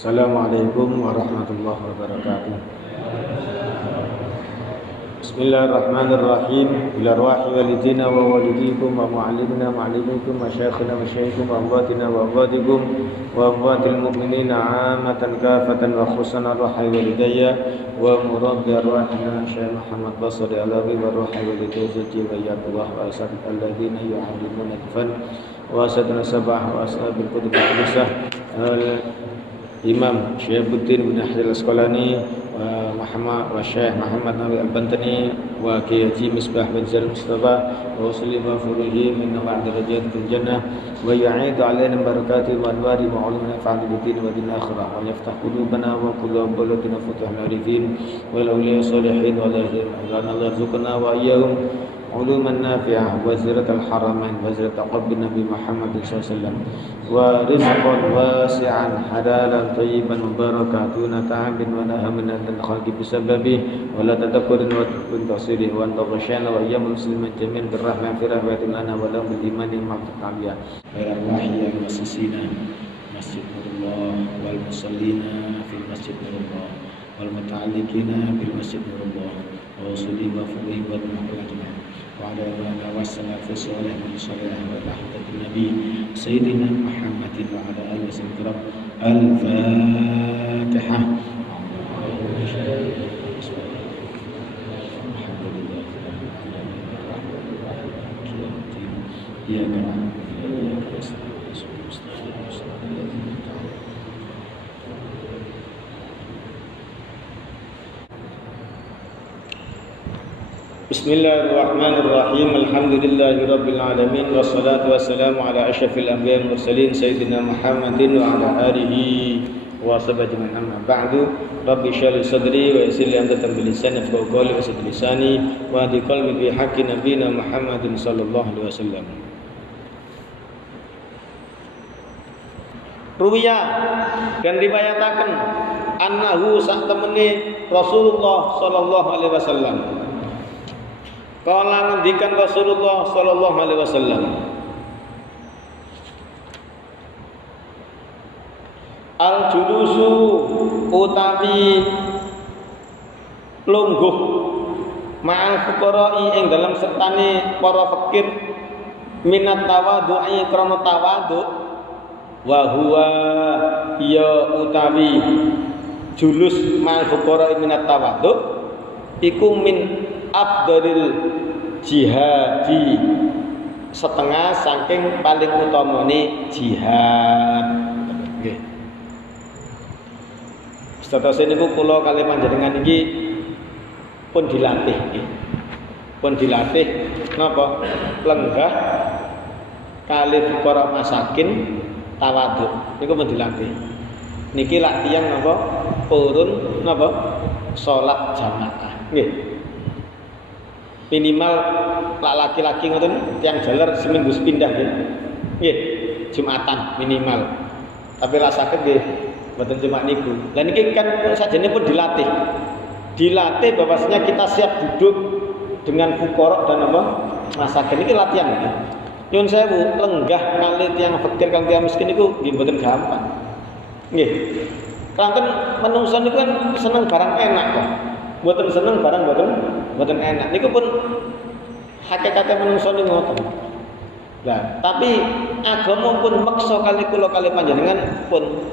Assalamualaikum warahmatullahi wabarakatuh. Bismillahirrahmanirrahim. Ila arwahi walidina wa walidikum wa muallimina ma'alimikum wa syayikhina wa syayikkum wa amwatina wa amwatikum wa amwatil mu'minina 'amatan kafatan wa khususan arwahi walidayya wa murabbi arwahina Syekh Muhammad Basri Alawi wa arwahi walidayya wa iyyakullah wa asad alladhina yu'allimuna kifan wa asadna sabah wa ashabil kutub al-qudusah Imam Syihabuddin bin Hajar al-Asqalani wa Muhammad wa Syekh Muhammad Nawawi al-Bantani wa Haji Misbah bin Zaid Mustafa wa uslima furuhi min nawa'id darajat fil jannah wa ya'idu alaina barakati wa anwari wa ulumina fa'al bidin wa din akhirah wa yaftah qulubana wa qulub balatina futahna arifin wal awliya salihin wa la yarzuqna wa iyyahum علوما نافعة وزيرة الحرمين وزيرة قلب النبي محمد صلى الله عليه وسلم ورزقا واسعا حلالا طيبا مباركا دون تعب ولا هم من الخلق بسببه ولا تدبر وتقصيره وأن تغشانا وأيام المسلمين جميعا بالرحمة في رحمة لنا ولهم بالإيمان مع التعبية غير الوحي المؤسسين مسجد نور الله والمصلين في مسجد نور الله والمتعلقين بالمسجد نور الله ووصولي وفوه والمحكمة وعلى آله وسلم في صالح من صالح ورحمة النبي سيدنا محمد وعلى آله وسلم الفاتحة. Bismillahirrahmanirrahim. Alhamdulillahirabbil alamin wassalatu wassalamu ala asyrafil anbiya'i wal mursalin sayyidina Muhammadin wa ala alihi wa sahbihi amma ba'du. Rabbi shrah li sadri wa yassir li amri bil lisani yafqahu qawli wa saddid lisani wa hadi qalbi bi haqqi nabiyina Muhammadin sallallahu alaihi wasallam. Ruwiya dan riwayataken annahu sak temene Rasulullah sallallahu alaihi wasallam kala ngendikan Rasulullah sallallahu alaihi wasallam, al julusu utawi lungguh ma'al fuqara'i ing dalam sertane para fakir minat tawadhu'i krana tawadhu wa huwa ya utawi julus ma'al fuqara'i minat tawadhu iku min afdalil jihadi setengah saking paling utamane jihad. Nggih. Setelah niku kula kali panjenengan iki pun dilatih nggih. Pun dilatih napa? Lenggah kali fuqara masakin tawadhu. Niku pun dilatih. Niki lak tiyang napa? Purun napa? Salat jamaah. Nggih. Minimal laki-laki ngoten tiang jaler seminggu sepindah nggih. Nggih, Jumatan minimal. Tapi rasake nggih mboten cuma niku. Lah niki kan sajane pun dilatih. Dilatih bahwasanya kita siap duduk dengan fuqara dan apa? Masakin iki latihan nggih. Nyun sewu lenggah kali tiang fakir kang tiang miskin niku nggih mboten gampang. Nggih. Kangen menungso niku kan seneng barang enak kok. Mboten seneng barang mboten enak. Niku pun hakikate menungso niku ngoten. Lah, tapi agama pun meksa kali kula kali panjenengan pun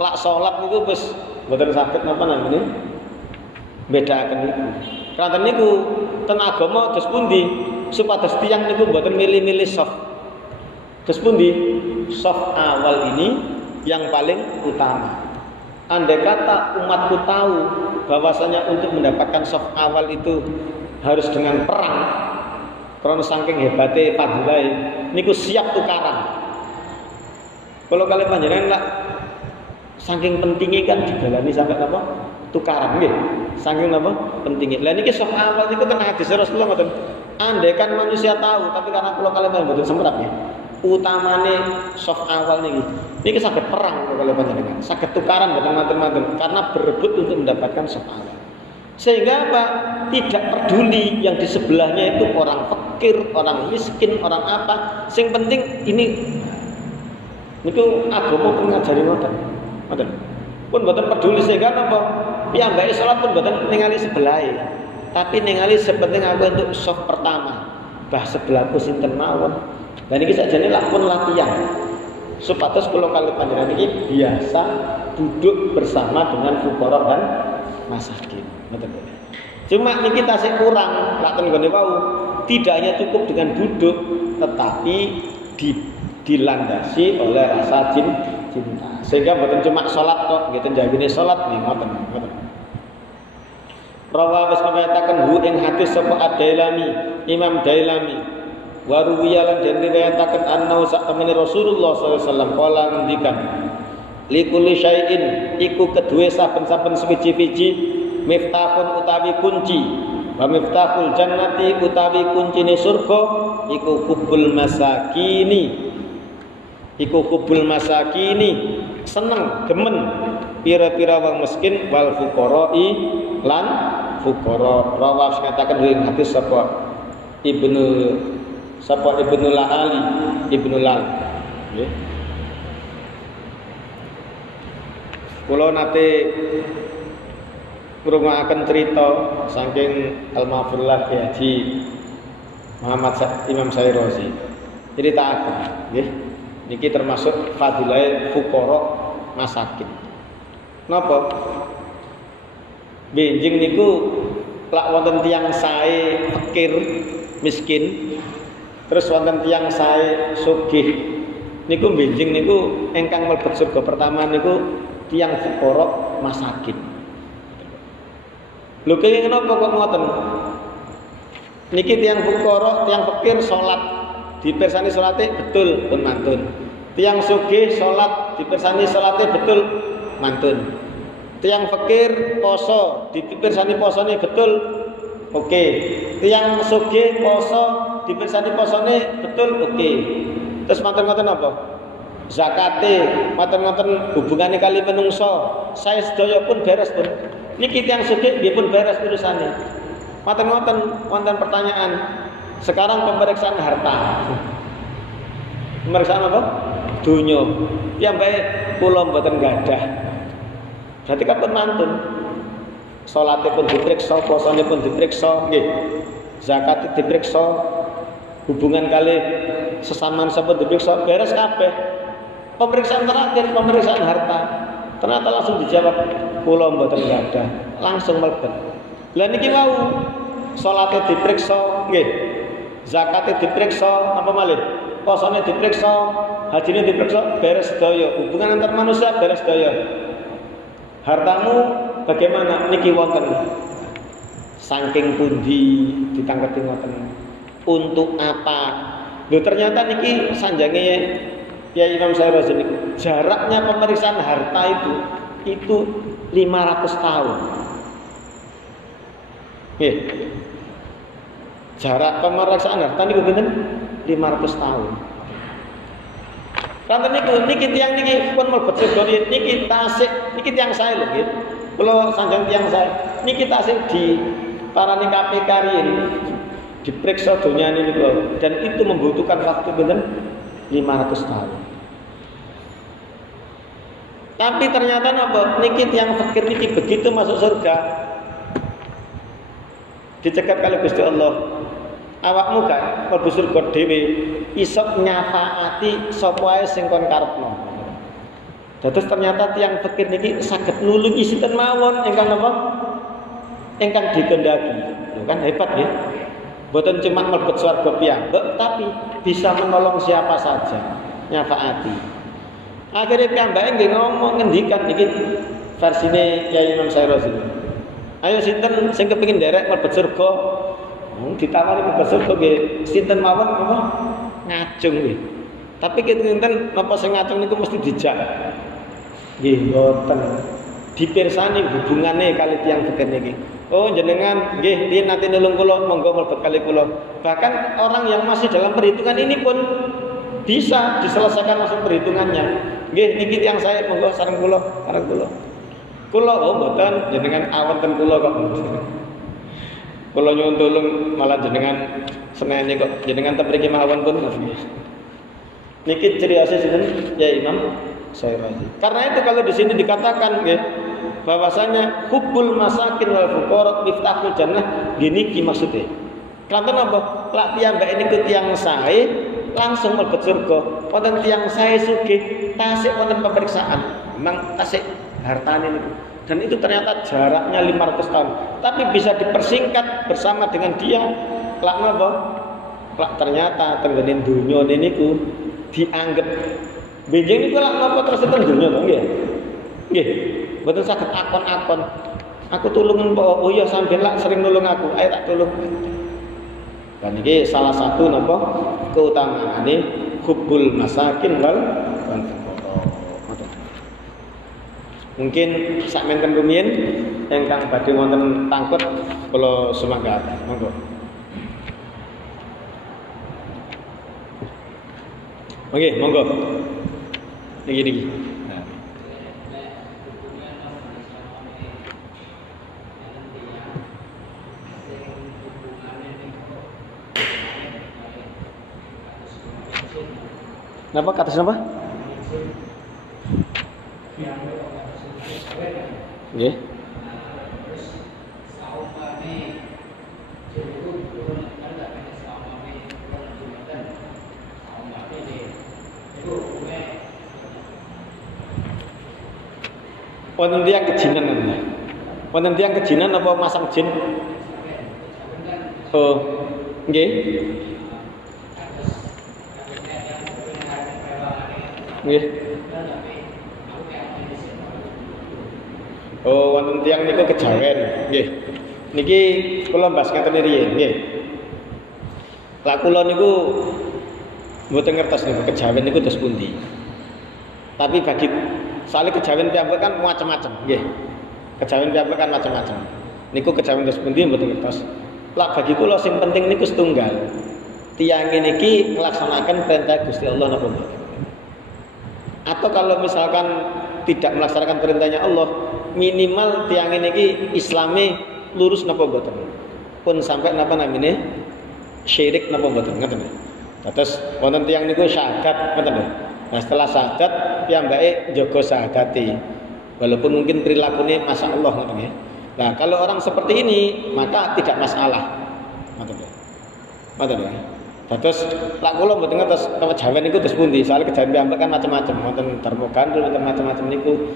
lak salat niku wis mboten saged napa namanya bedakaken niku. Kanten niku ten agama dos pundi supados tiyang niku mboten milih-milih saf. Dos pundi saf awal ini yang paling utama. Andai kata umatku tahu bahwasanya untuk mendapatkan saf awal itu harus dengan perang, karena saking hebate fadilai, niku siap tukaran. Kalau kalian panjenengan lah, saking pentingnya kan dibalani sampai apa? Tukaran, nggih. Saking apa? Pentingnya. Lah niki saf awal niku kan hadis Rasulullah ngoten. Andai kan manusia tahu, tapi karena kalau kalian mboten semprap ya. Utamane saf awal niki saged perang kalau panjenengan, saged tukaran mboten maten-maten karena berebut untuk mendapatkan saf awal. Sehingga apa? Tidak peduli yang di sebelahnya itu orang fakir, orang miskin, orang apa. Sing penting ini niku agama pun ngajari ngoten. Ngoten. Pun mboten peduli sehingga napa? Piyambake salat pun mboten ningali sebelahe. Tapi ningali sepenting aku untuk saf pertama. Bah sebelahku sinten mawon. Lah niki sakjane lakon latihan. Supados kula kali panjenengan iki biasa duduk bersama dengan fuqara dan masakin. Ngoten. Cuma niki tasih kurang, lak ten nggone wau. Tidak hanya cukup dengan duduk, tetapi dilandasi oleh rasa cinta. Sehingga bukan cuma sholat kok, gitu jagine sholat nih, ngoten. Rawa wis mengatakan hu ing hadis sapa Ad-Dailami, Imam Dailami. Wa ruwiyalan den riwayataken anna sak temene Rasulullah sallallahu alaihi wasallam kala ngendikan likulli syai'in iku kedue saben-saben suci-suci miftahun utawi kunci. Wa miftahul jannati utawi kuncine surga iku hubbul masakini. Iku hubbul masakini, seneng demen pira-pira wong miskin wal fuqara'i lan fuqara. Rawas katakan ing hadis sapa Ibnu La'ali Ibnu Lal nggih. Kula nate ngrungokaken cerita saking Al-Mahfurullah Haji Muhammad Imam Syairazi. Critakaken nggih. Niki termasuk fadilah fuqara masakin. Napa? Benjing niku lak wonten tiyang sae fakir miskin, terus wonten tiyang sae sugih. Niku benjing niku ingkang mlebet surga pertama niku tiyang fuqara masakin. Lho kenging napa kok ngoten? Niki tiyang fuqara, tiyang fakir salat dipirsani salate betul pun mantun. Tiang sugih salat dipirsani salate betul mantun. Tiang fakir poso dipirsani posone betul oke. Tiang sugih poso dipirsani posone betul oke. Terus mantun ngoten apa? Zakate mantun ngoten hubungane kali menungso. Saya sedaya pun beres pun. Niki tiang sugih nggih pun beres urusane. Mantun ngoten wonten pertanyaan. Sekarang pemeriksaan harta. Pemeriksaan apa? Dunya. Ya mbak kula mboten gadah. Berarti kapan mantun? Salate pun diperiksa, posone pun diperiksa, nggih. Zakat diperiksa, hubungan kali sesaman sampun diperiksa, beres kabeh. Pemeriksaan terakhir, pemeriksaan harta. Ternyata langsung dijawab kula mboten gadah. Langsung mlebet. Lah niki wau salate diperiksa, nggih. Zakatnya diperiksa, apa malih? Posone diperiksa, hajine diperiksa, beres sedaya. Hubungan antar manusia beres sedaya. Hartamu bagaimana? Niki wonten. Saking pundi ditangketi ngoten. Untuk apa? Lho ternyata niki sanjange ya Imam Syairazi niku. Jaraknya pemeriksaan harta itu 500 tahun. Nggih. Jarak pemeriksaan harta niku pinten? 500 tahun. Kanten niku niki tiyang niki pun mlebet surga niki tasik niki tiyang sae lho nggih. Kula sanjang tiyang sae. Niki tasik di parani KPK riyen diperiksa donyane niku dan itu membutuhkan waktu pinten? 500 tahun. Tapi ternyata napa? Niki tiyang fakir niki begitu masuk surga dicegat kali Gusti Allah. Awakmu gak mlebu surga dhewe iso nyafaati sapa wae sing kon karepno. Dados ternyata tiyang fakir niki saged nulungi sinten mawon ingkang napa? Ingkang dikendaki. Lho kan hebat nggih. Mboten cuma mlebet swarga piyambak tapi bisa menolong siapa saja, nyafaati. Akhirnya piyambake nggih ngomong ngendikan niki versine Kyai Imam Syairazi. Ayo sinten sing kepengin nderek mlebet surga? Ditawari mlebet surga nggih sinten mawon apa ngajeng nggih. Tapi kinten napa sing ngajeng niku mesti dijak. Nggih mboten. Dipirsani hubungane kali tiyang fakir niki. Oh jenengan nggih piye nanti nulung kula monggo mlebet kali kula. Bahkan orang yang masih dalam perhitungan ini pun bisa diselesaikan langsung perhitungannya. Nggih niki tiyang saya monggo sareng kula, sareng kula. Kula oh mboten jenengan awonten kula kok. Kula nyuwun tulung malah jenengan senene kok jenengan tepriki mawon pun nggih. Niki ciri khas sinten ya Imam Syairazi. Karena itu kalau di sini dikatakan nggih bahwasanya hubbul masakin wal fuqara miftahul jannah gini ki maksudnya. Kanten apa? Lak piyambake niku tiyang sae langsung mlebet surga. Wonten tiyang sae sugih tasik wonten pemeriksaan. Memang tasik hartane niku. Dan itu ternyata jaraknya 500 tahun. Tapi bisa dipersingkat bersama dengan dia. Lak napa? Lak ternyata tenggene donya niku dianggap benjing niku lak napa terus ten donya to nggih. Nggih. Mboten saged akon-akon. Aku tulungan po. Oh iya sampeyan lak sering nulung aku. Ayo tak tulung. Dan ini salah satu napa keutamaane hubbul masakin wal fuqara. Mungkin sak menten rumiyin ingkang badhe wonten tangkut kula semangat. Monggo. Oke, monggo. Niki. Napa kata siapa? Nggih. Wonten tiyang kejinan. Wonten tiyang kejinan apa masang jin? Oh, nggih. Nggih. Oh, wonten tiyang niku kejawen, nggih. Niki kula mbas ngaten riyen, nggih. Lah kula niku mboten ngertos niku kejawen niku dos pundi. Tapi bagi soalnya kejawen piyambak kan macam-macam, nggih. Kejawen piyambak kan macam-macam. Niku kejawen dos pundi mboten ngertos. Lah bagi kula sing penting niku setunggal. Tiyang niki nglaksanaken perintah Gusti Allah napa mboten. Atau kalau misalkan tidak melaksanakan perintahnya Allah, minimal tiang ini Islami lurus napa mboten. Pun sampai napa namine syirik napa mboten ngoten. Terus wonten tiang niku syahadat ngoten lho. Nah setelah syahadat piyambake njaga syahadati. Walaupun mungkin perilakunya masyaallah ngoten nggih. Nah, kalau orang seperti ini maka tidak masalah. Ngoten lho. Ngoten lho. Terus lak kula mboten ngertos kejawen niku terus pundi. Soale kejawen piyambak kan macam-macam, wonten darma gandul, wonten macam-macam niku.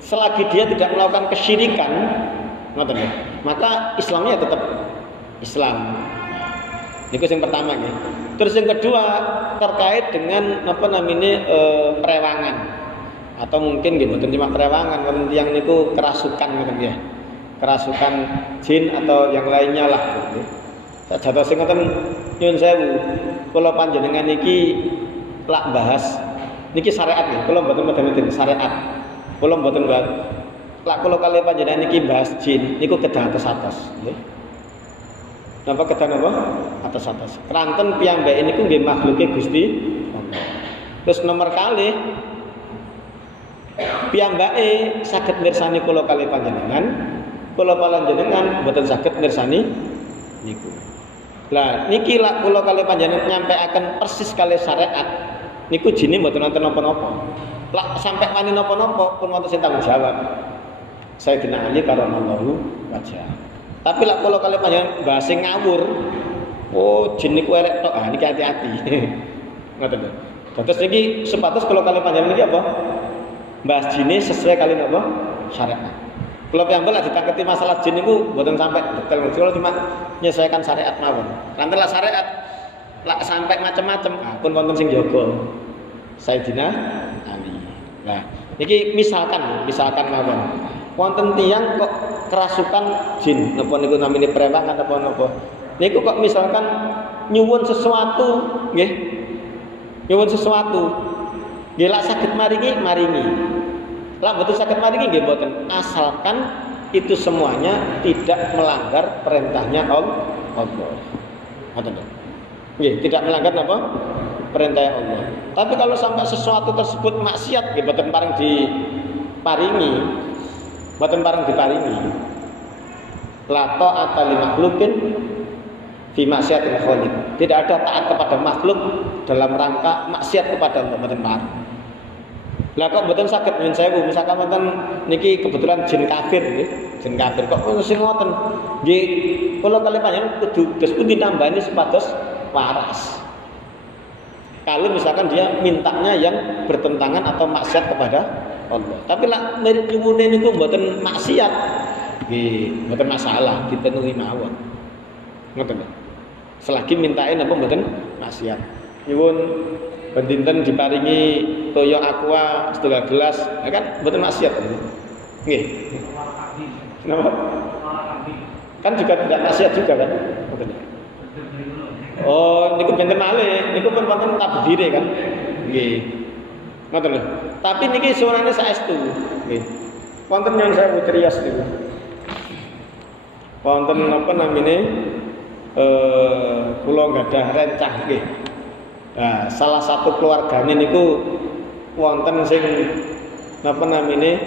Selagi dia tidak melakukan kesyirikan, ngoten ya. Maka Islamnya tetap Islam. Niku yang pertama nggih. Terus yang kedua terkait dengan apa namanya perewangan. Atau mungkin nggih mboten cuma perewangan, wonten tiyang niku kerasukan ngoten ya. Kerasukan jin atau yang lainnya lah gitu. Jatuh sing ngoten nyuwun sewu, kula panjenengan niki lak bahas niki syariat nggih. Kula mboten syariat. Kula mboten bahas. Lak kula kali panjenengan niki bahas jin niku kedah atas-atas nggih. Napa kedah napa? Atas-atas. Keranten piyambake niku nggih makhluke Gusti Allah. Terus nomor kalih piyambake saged mirsani kula kali panjenengan, kula panjenengan mboten saged mirsani niku. Lah niki lak kula kali panjenengan nyampaiaken persis kali syariat niku jine mboten wonten napa-napa. Lak sampai wani napa-napa pun wonten sing tanggung jawab. Sayyidina Ali karamallahu wajah. Tapi lak kula kali panjenengan bahas sing ngawur, oh jin niku elek tok. Ah niki hati-hati. Ngoten lho. Terus niki sepatus kula kali panjenengan niki apa? Bahas jine sesuai kali napa? Syariat. Kalau piyambak lek ditangketi masalah jin niku mboten sampai detail, kalau cuma menyesuaikan syariat mawon. Lantaran lah syariat lak sampai macam-macam, pun wonten sing jaga. Sayyidina Ali. Nah, niki misalkan mawon. Wonten tiyang kok kerasukan jin, napa niku namine prewangan apa napa. Niku kok misalkan nyuwun sesuatu, nggih. Nyuwun sesuatu. Nggih lak saged maringi. Lah betul sakit maringi nggih mboten, asalkan itu semuanya tidak melanggar perintahnya Allah. Ngoten lho. Nggih, tidak melanggar apa? Perintah Allah. Tapi kalau sampai sesuatu tersebut maksiat nggih mboten pareng diparingi. Mboten pareng diparingi. La ta'ata li makhluqin fi maksiatil khaliq. Tidak ada taat kepada makhluk dalam rangka maksiat kepada Allah mboten pareng. Lah kok mboten saged nyuwun sewu, misalkan wonten niki kebetulan jin kafir nggih. Jin kafir kok sing ngoten. Nggih, kula kali panjenengan kudu dos pun ditambani supados waras. Kalau misalkan dia mintanya yang bertentangan atau maksiat kepada Allah. Tapi lah mirip nyuwune niku mboten maksiat. Nggih, mboten masalah, dipenuhi mawon. Ngoten. Selagi mintain apa mboten maksiat. Nyuwun bendinten diparingi toyo aqua setengah gelas, ya kan mboten maksiat. Nggih. Kenapa? Kan juga tidak maksiat juga kan? Mboten. Oh, niku benten malih, niku pun wonten tabdire kan. Nggih. Ngoten lho. Tapi niki suarane saestu. Nggih. Wonten yang saya utrias niku. Wonten apa namine? Kula gadah rencah nggih. Nah, salah satu keluargane niku wonten sing napa namine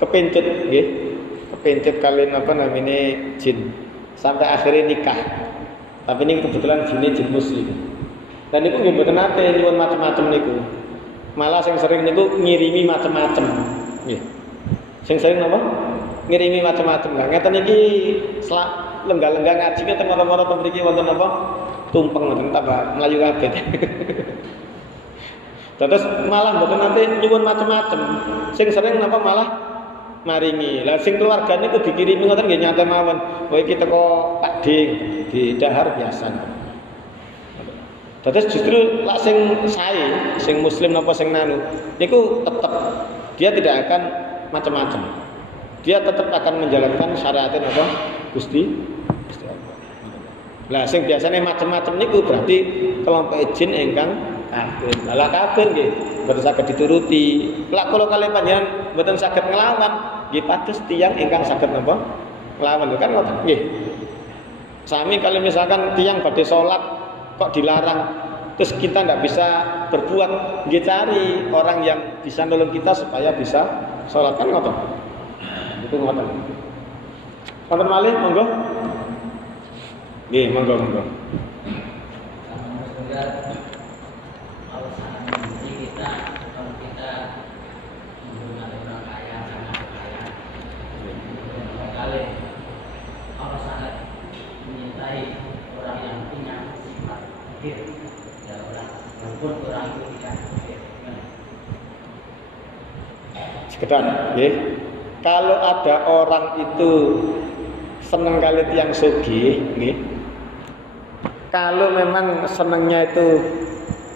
kepincut nggih. Kepincut kalian apa namine jin sampai akhirnya nikah. Tapi ini kebetulan jin muslim. Dan niku nggih mboten nate nyuwun macam-macam niku. Malah sing sering niku ngirimi macam-macam. Nggih. Sing sering napa? Ngirimi macam-macam. Lah ngeten iki lenggah-lenggah ngaji ngeten mara-mara ten mriki wonten apa? Tumpeng ngoten tambah mlayu kabeh. Terus malah mboten nate nyuwun macam-macam. Sing sering napa malah maringi. Lah sing keluargane ku dikirimi ngoten nggih nyantai mawon. Kowe iki teko Pak Ding di dahar biasa. Terus justru lak sing sae, sing muslim napa sing nanu, niku tetep dia tidak akan macam-macam. Dia tetap akan menjalankan syariatin apa? Gusti Allah. Lah sing biasane macam-macam niku berarti kelompok jin ingkang kafir. Lah kafir nggih mboten saged dituruti. Lak kula kali panjenengan mboten saged nglawan, nggih pados tiyang ingkang saged napa? Nglawan kan ngoten nggih. Sami kalau misalkan tiyang badhe salat kok dilarang, terus kita tidak bisa berbuat, nggih cari orang yang bisa nolong kita supaya bisa salat kan ngoten. Itu ngoten. Wonten malih monggo. Nggih, monggo. Sekedar, ya. Kalau ada orang itu seneng kali tiang sugih, ya. Kalau memang senengnya itu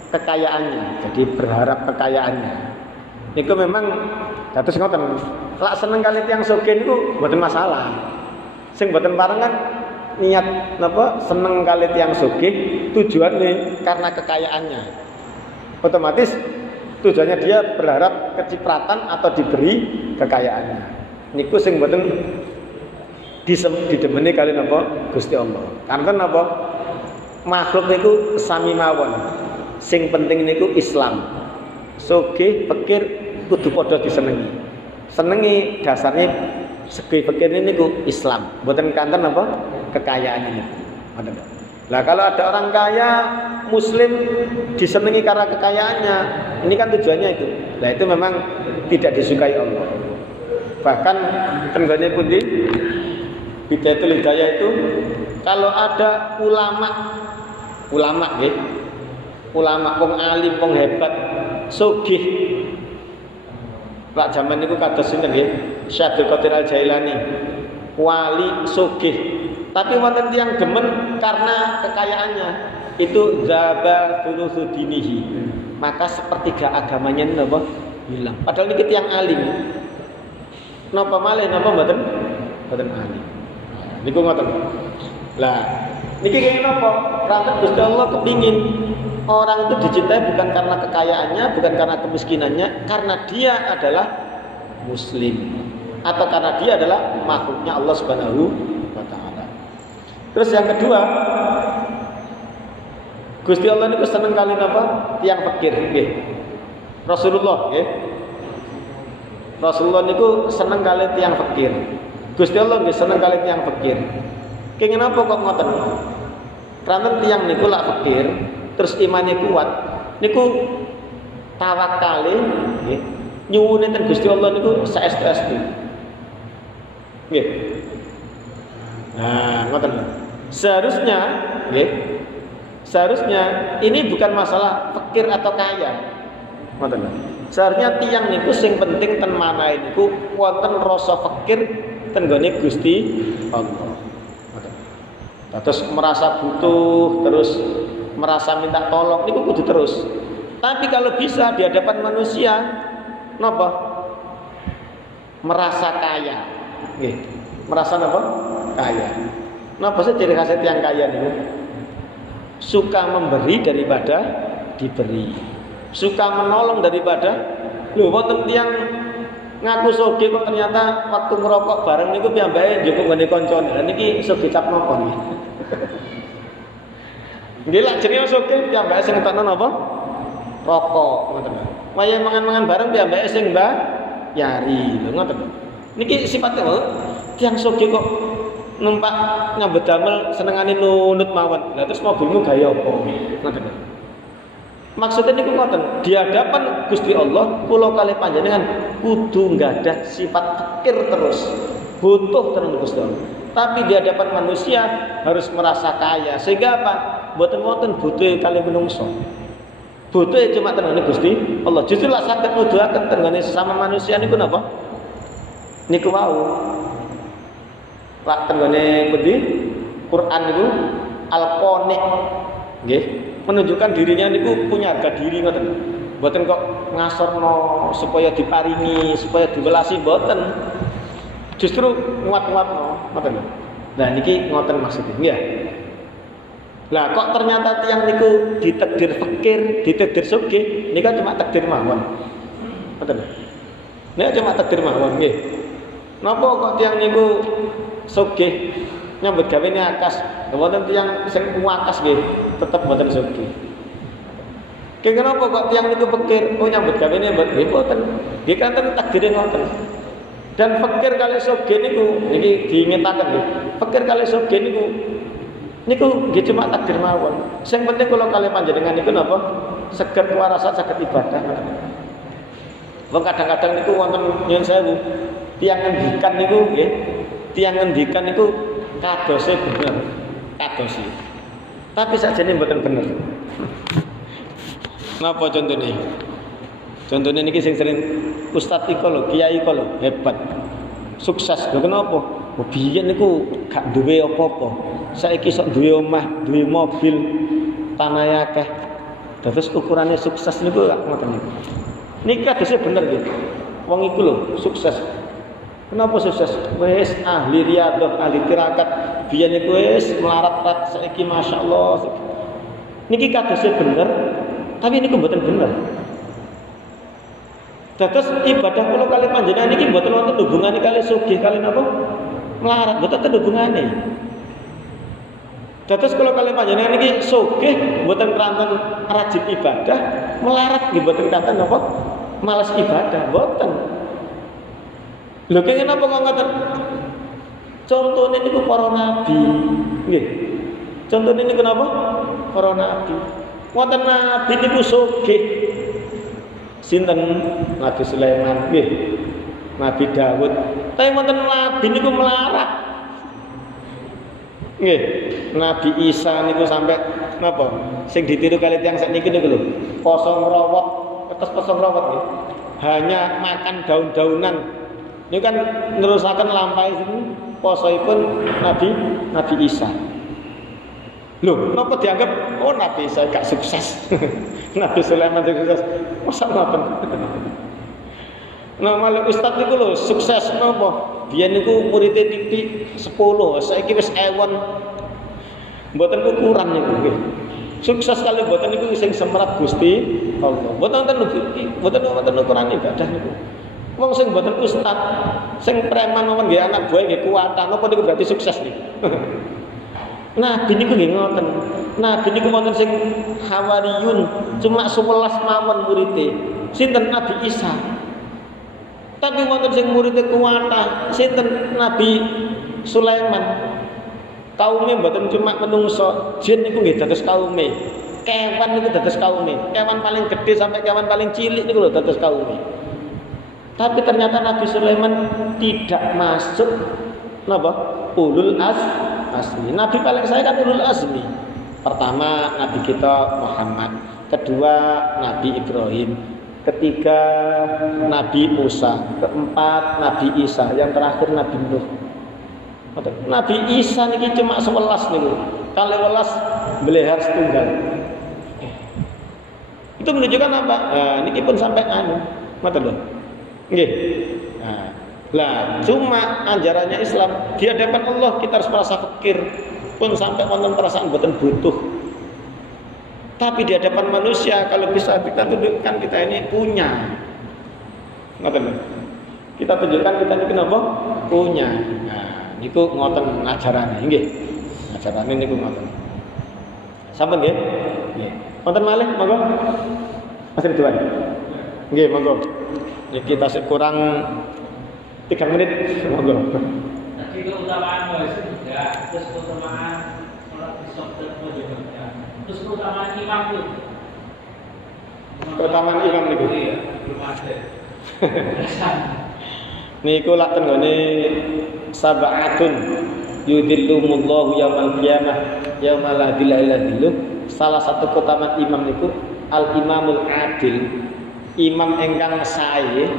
kekayaannya, jadi berharap kekayaannya, itu memang dados ngoten. Lak seneng kali tiang sugih itu mboten masalah. Sing mboten pareng kan niat napa seneng kali tiang sugih tujuannya karena kekayaannya. Otomatis tujuannya dia berharap kecipratan atau diberi kekayaannya. Niku sing mboten didemeni kali napa Gusti Allah. Karena napa makhluk niku sami mawon. Sing penting niku Islam. Sugih pikir kudu padha disenengi. Senengi dasarnya sugih pikir niku Islam. Mboten kanten apa kekayaan ini. Lah kalau ada orang kaya muslim disenangi karena kekayaannya, ini kan tujuannya itu. Nah itu memang tidak disukai Allah. Bahkan tengganya pundi Bidayatul Hidayah itu kalau ada ulama nggih. Ulama wong alim, wong hebat, sugih. Lak zaman niku kados sinten nggih? Syekh Abdul Qadir Al-Jailani. Wali sugih. Tapi wonten tiyang demen karena kekayaannya. Itu zaba thulutsu dinihi. Maka sepertiga agamanya napa hilang. Padahal niki tiyang alim. Napa malih napa mboten? Mboten alim. Niku ngoten. Lah, niki kenging napa? Ranten Gusti Allah kepingin orang itu dicintai bukan karena kekayaannya, bukan karena kemiskinannya, karena dia adalah muslim atau karena dia adalah makhluknya Allah Subhanahu wa taala. Terus yang kedua, Gusti Allah niku seneng kali napa? Tiyang fakir nggih. Rasulullah nggih. Rasulullah niku seneng kali tiyang fakir. Gusti Allah nggih seneng kali tiyang fakir. Kenging napa kok ngoten? Ranten tiyang niku lak fakir, terus imannya kuat. Niku tawakale nggih nyuwun enten Gusti Allah niku saestu-estu. Nggih. Nah, ngoten. Seharusnya nggih. Seharusnya ini bukan masalah fakir atau kaya. Ngoten. Seharusnya tiyang niku sing penting ten manahe niku wonten rasa fakir ten gone Gusti Allah. Ngoten. Terus merasa butuh, terus merasa minta tolong niku kudu terus. Tapi kalau bisa di hadapan manusia napa? Merasa kaya. Nggih. Merasa napa? Kaya. Napa sih ciri khas tiyang kaya niku? Suka memberi daripada diberi, suka menolong daripada lho wonten tiyang ngaku sugih kok ternyata waktu ngerokok bareng niku piyambake njupuk ngene kancane. Lah niki sugih cap napa niki? Nggih lak jenenge sugih piyambake sing ngetokno napa? Rokok ngoten. Waya mangan-mangan bareng piyambake sing mbayari lho ngoten. Niki sifatnya tiyang sugih kok numpak nyambet damel senengane nunut mawon. Lah terus mobilmu gaya apa? Ngoten. Maksudnya niku ngoten, di hadapan Gusti Allah kula kalih panjenengan kudu nggadah sifat fakir terus, butuh terus Gusti Allah. Tapi di hadapan manusia harus merasa kaya. Sehingga apa? Mboten-mboten butuh kalih menungso. Butuh cuma tenggane Gusti Allah. Justru lak saged nuduhaken tenggane sesama manusia niku napa? Niku wau. Lak tenggane pundi Quran niku al-qani nggih menunjukkan dirinya niku punya harga diri ngoten. Mboten kok ngasorno supaya diparingi, supaya diwelasi mboten. Justru nguat-nguatno ngoten. Nah niki ngoten maksudnya nggih. Lah kok ternyata tiyang niku ditakdir fakir, ditakdir sugih, nika cuma takdir mawon. Ngoten. Nek cuma takdir mawon nggih. Napa kok tiyang niku sugih nyambut gawene akas, wonten tiyang sing akas nggih tetep mboten sugih. Kenapa kok tiyang niku fakir, nyambut gawene mboten. Nggih kanten takdire ngoten. Dan fakir kali sugih niku niki diingetaken nggih. Fakir kali sugih niku nggih cuma takdir mawon. Sing penting kula kali panjenengan niku napa? Saged kuwarasan saged ibadah. Wong kadang-kadang niku wonten nyuwun sewu, tiyang ngendikan niku nggih tiyang ngendikan itu kadose bener, kadose. Tapi sakjane mboten bener. Napa contone? Contone niki sing sering ustaz iko lho, kiai iko lho, hebat. Sukses. Lho kenapa? Biyen niku gak duwe apa-apa. Saiki sok duwe omah, duwe mobil, tanah akeh. Terus ukurannya sukses niku gak ngoten niku. Niki kadose bener nggih. Wong iku lho sukses. Kenapa sukses? Wis ahli riyadhah, ahli tirakat. Biyen niku wis melarat-rat saiki masyaallah. Niki kadose bener, tapi niku mboten bener. Dados ibadah kula kali panjenengan niki mboten wonten hubungane kali sugih kali napa? Melarat, mboten wonten hubungane. Dados kula kali panjenengan niki sugih mboten keranten rajin ibadah, melarat nggih mboten keranten napa? Males ibadah, mboten. Lho kenging napa kok ngoten? Contone niku para nabi. Nggih. Contone niku napa? Para nabi. Wonten nabi niku sugih. Sinten? Nabi Sulaiman, nggih. Nabi Daud. Tapi wonten nabi niku melarat. Nggih. Nabi Isa niku sampai napa? Sing ditiru kali tiyang sakniki niku lho. Poso ngrawat, ketes poso ngrawat nggih. Hanya makan daun-daunan. Ini kan nerusaken lampahe sini posoipun Nabi Isa. Loh, napa dianggap Nabi Isa gak sukses. Nabi Sulaiman sukses. Masa ngoten. Nah, malah ustaz niku lho sukses napa? Biyen niku muridé titik 10, saiki wis 1000. Mboten ukuran niku nggih. Sukses kali mboten niku sing semerap Gusti Allah. Mboten wonten ukuran ibadah niku. Wong sing mboten ustaz, sing preman mawon nggih anak buah nggih kuwatan, napa niku berarti sukses niku. Nabi niku nggih ngoten. Nabi niku wonten sing Hawariyun, cuma 11 mawon muridé. Sinten Nabi Isa. Tapi wonten sing muridé kuwatan, sinten Nabi Sulaiman. Kaume mboten cuma menungso, jin niku nggih dados kaume. kewan niku dados kaume. Kewan paling gede sampai kewan paling cilik niku lho dados kaume. Tapi ternyata Nabi Sulaiman tidak masuk napa? Ulul azmi. Nabi paling saya kan ulul azmi. Pertama Nabi kita Muhammad, kedua Nabi Ibrahim, ketiga Nabi Musa, keempat Nabi Isa, yang terakhir Nabi Nuh. Nabi Isa niki cuma 11 niku. Kalau 11 belehar setunggal. Itu menunjukkan apa? Nah, niki pun sampai mata lho. Nggih. Nah, lah cuma ajarannya Islam di hadapan Allah kita harus merasa fakir pun sampai wonten perasaan boten butuh. Tapi di hadapan manusia kalau bisa kita tunjukkan kita ini punya. Ngoten lho. Kita tunjukkan kita ini kenapa? Punya. Nah, niku ngoten ajarane nggih. Ajarane niku ngoten. Sampun nggih? Nggih. Wonten malih monggo. Masih tuan. Nggih, monggo. Niki tasik kurang 3 menit, monggo. Jadi keutamaan wajib juga, terus keutamaan sholat di sholat juga, terus keutamaan imam itu. Keutamaan imam niku. Iya, belum ada. Niku lak tenggone sab'atun yudhillumullahu yaumal qiyamah yauma la dhilla illa dhilluh. Salah satu keutamaan imam niku al-imamul adil. Imam ingkang sae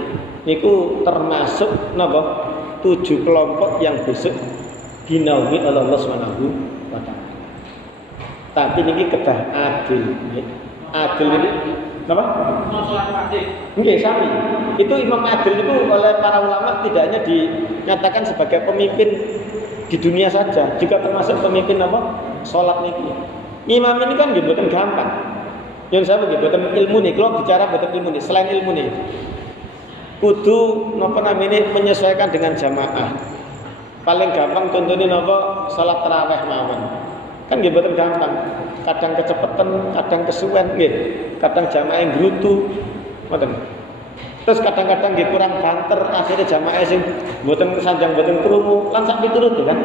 niku termasuk napa 7 kelompok yang besok dinaungi oleh Allah Subhanahu wa taala. Tapi niki kedah adil. Adil ini napa? Nggih, sami. Itu imam adil itu oleh para ulama tidak hanya dinyatakan sebagai pemimpin di dunia saja, juga termasuk pemimpin apa? Salat niki. Imam ini kan nggih mboten gampang. Yang saya bagi boten ilmu nih, kalau bicara boten ilmu nih, selain ilmu nih, kudu napa namanya menyesuaikan dengan jamaah. Paling gampang contohnya napa salat tarawih mawon. Kan nggih boten gampang. Kadang kecepatan, kadang kesuwen nggih. Kadang jamaah yang grutu. Ngoten. Terus kadang-kadang nggih kurang banter, akhirnya jamaah sing boten sanjang boten krungu, lan sak piturut kan.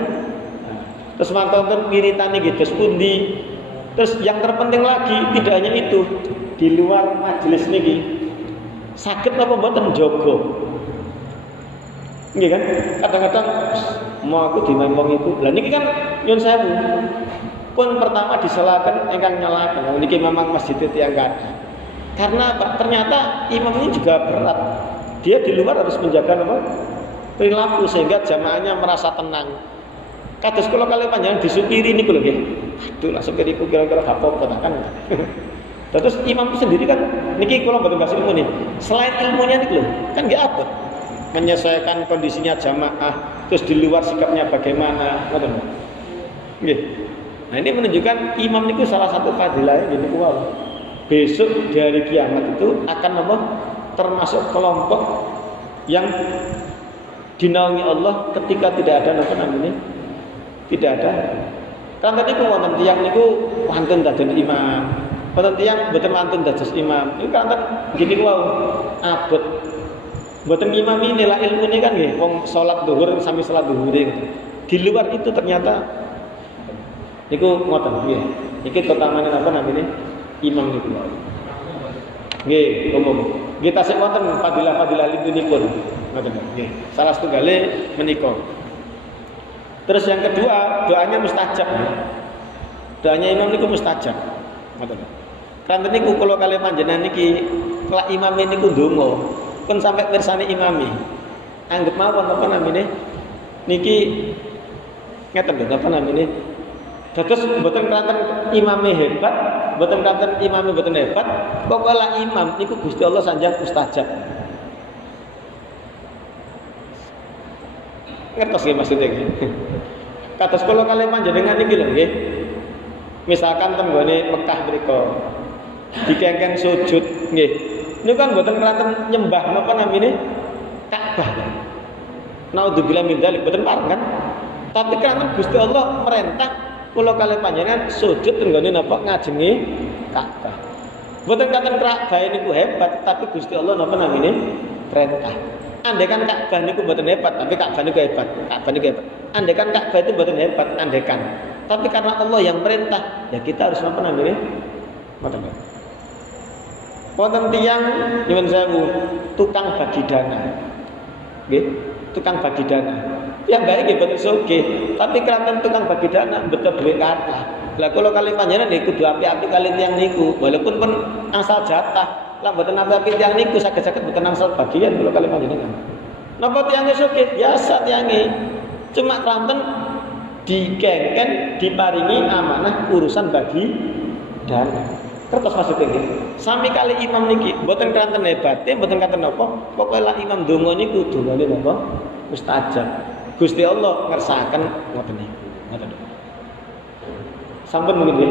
Terus mantun wiritane nggih dos pundi. Terus yang terpenting lagi tidak hanya itu, di luar majelis niki sakit apa mboten jogo. Nggih kan? Kadang-kadang mau aku dimempong itu. Lah niki kan nyun sewu. Pun pertama diselakan ingkang nyalakan. Niki memang masjid tiyang kathah. Karena Pak, ternyata imam ini juga berat. Dia di luar harus menjaga apa? Perilaku sehingga jamaahnya merasa tenang. Kados kula kali panjenengan disupiri niku lho nggih. Aduh, lah supir iku kira-kira gak apa-apa kan. Terus imam sendiri kan niki kula mboten bahas ilmu nih. Selain ilmunya niku lho, kan nggih abot. Menyesuaikan kondisinya jamaah, terus di luar sikapnya bagaimana, ngoten. Nggih. Nah, ini menunjukkan imam niku salah satu fadilah gitu kuwi. Besok di hari kiamat itu akan apa? Termasuk kelompok yang dinaungi Allah ketika tidak ada apa namanya? Tidak ada. Kan tadi ku wonten tiyang niku wonten dados imam. Wonten tiyang mboten wonten dados imam. Niku kan gini ku abot. Mboten imami nilai ilmune kan nggih wong salat zuhur sami salat zuhur gitu. Di luar itu ternyata niku ngoten nggih. Iki keutamaan apa namanya? Imam niku. Nggih, umum. Kita sing wonten fadilah-fadilah lidunipun. Ngoten nggih. Salah setunggale menika. Terus yang kedua, doanya mustajab. Doanya imam niku mustajab. Ngoten. Kanten niku kula kalih panjenengan niki lak imam niku ndonga, pun sampai mirsani imami. Anggap mawon apa namine? Niki ngeten lho apa namine? Dados mboten kanten imame hebat, mboten kanten imame mboten hebat, pokoke imam niku Gusti Allah sanjang mustajab. Ngertos nggih maksudnya nggih. Kados kula kalih panjenengan iki lho nggih. Misalkan teng nggone Mekah mriku dikengken sujud nggih. Niku kan mboten kelanten nyembah napa namine? Ka'bah. Naudzubillah min dzalik mboten pareng kan. Tapi kan Gusti Allah merintah kula kalih panjenengan sujud teng nggone napa ngajengi Ka'bah. Mboten kanten Ka'bah niku hebat, tapi Gusti Allah napa namine? Perintah. Andaikan Ka'bah niku mboten hebat, tapi Ka'bah niku hebat. Ka'bah niku hebat. Andaikan Ka'bah itu mboten hebat, andaikan. Tapi karena Allah yang perintah, ya kita harus apa namanya? Ngoten. Wonten tiyang nyuwun sewu, tukang bagi dana. Nggih, tukang bagi dana. Yang baik nggih boten sugih, tapi keranten tukang bagi dana betul duit kathah. Lah kula kali panjenengan nggih kudu api-api kali tiyang niku, walaupun pun angsal jatah. Lah boten api-api tiyang niku saged-saged boten angsal bagian kula kali panjenengan. Napa tiyang sugih? Biasa tiyange. Cuma keranten dikengken diparingi amanah urusan bagi dana. Kertas masuk iki. Sami kali imam niki mboten kanten hebate, mboten kanten napa. Pokoke lah imam donga niku dongane napa? Mustajab. Gusti Allah ngersakaken ngoten niku. Ngoten. Sampun nggih.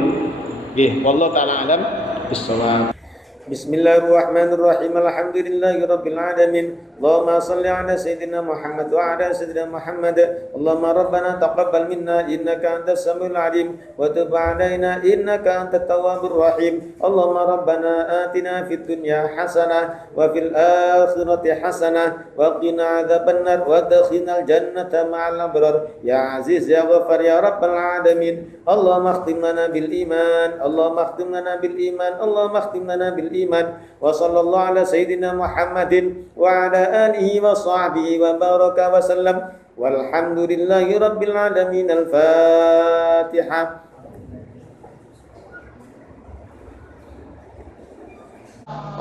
Nggih, wallahu taala alam bissawab. Bismillahirrahmanirrahim. Alhamdulillahirabbil alamin. Allahumma shalli ala sayyidina Muhammad wa ala sayyidina Muhammad. Allahumma rabbana taqabbal minna innaka antas samiul alim wa tub alaina innaka antat tawwabur rahim. Allahumma rabbana atina fid dunya hasanah wa fil akhirati hasanah wa qina adzabannar wa adkhilnal jannata ma'al abrar ya aziz ya ghafar ya rabbal alamin. Allahumma khtim lana bil iman. Allahumma khtim lana bil iman. Allahumma khtim lana bil iman wa sallallahu ala sayyidina Muhammadin wa ala alihi wa sahbihi wa baraka wa sallam walhamdulillahi rabbil alamin. Al-Fatihah.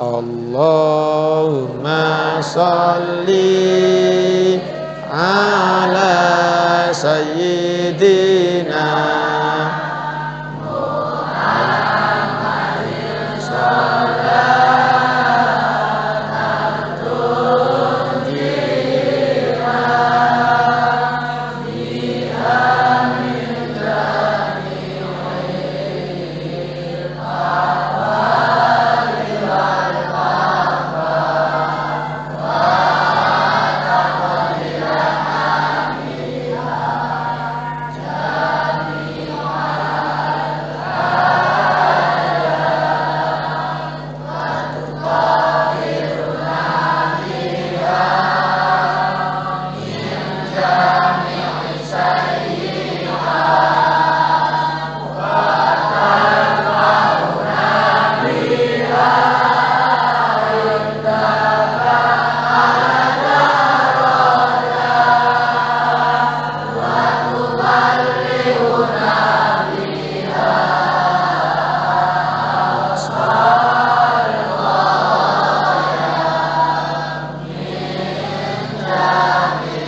Allahumma salli ala sayyidina Amin.